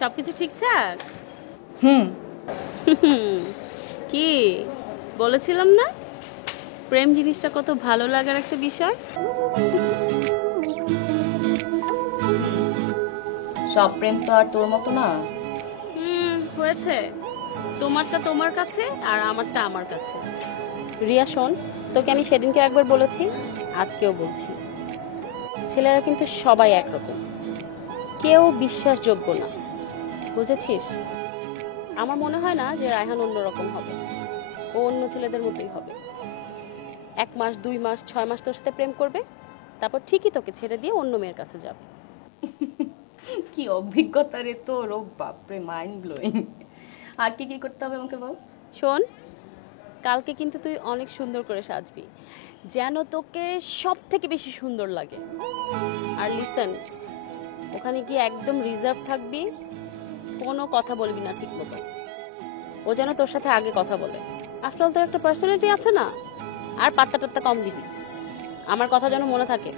সবকিছু ঠিকঠাক? হুম। কি বলেছিলাম না, প্রেম জিনিসটা কত ভালো লাগার একটা বিষয়। সব প্রেম তো আর তোর মতো না। হয়েছে, তোমারটা তোমার কাছে আর আমারটা আমার কাছে। রিয়া শোন, তোকে আমি সেদিনকে একবার বলেছি, আজকেও বলছি, ছেলেরা কিন্তু সবাই একরকম, কেউ বিশ্বাসযোগ্য না, বুঝেছিস? আমার মনে হয় না যে রায়হান অন্যরকম হবে, ও অন্য ছেলেদের মতোই হবে। 1 মাস 2 মাস 6 মাস তোর সাথে প্রেম করবে, তারপর ঠিকই তোকে ছেড়ে দিয়ে অন্য মেয়ের কাছে যাবে। কি অভিজ্ঞতা রে তোর, ও বাপরে, মাইন্ড ব্লোয়িং। আর কি কি করতে হবে আমাকে বল। শোন, কালকে কিন্তু তুই অনেক সুন্দর করে সাজবি, যেন তোকে সব থেকে বেশি সুন্দর লাগে। আর লিসেন, ওখানে গিয়ে একদম রিজার্ভ থাকবি, কোনো কথা বলবি না ঠিক মতো। ও যেন তোর সাথে আগে কথা বলে। আফটার অল তোর একটা পার্সোনালিটি আছে না। আর পাত্তা টাত্তা কম দিবি, আমার কথা যেন মনে থাকে।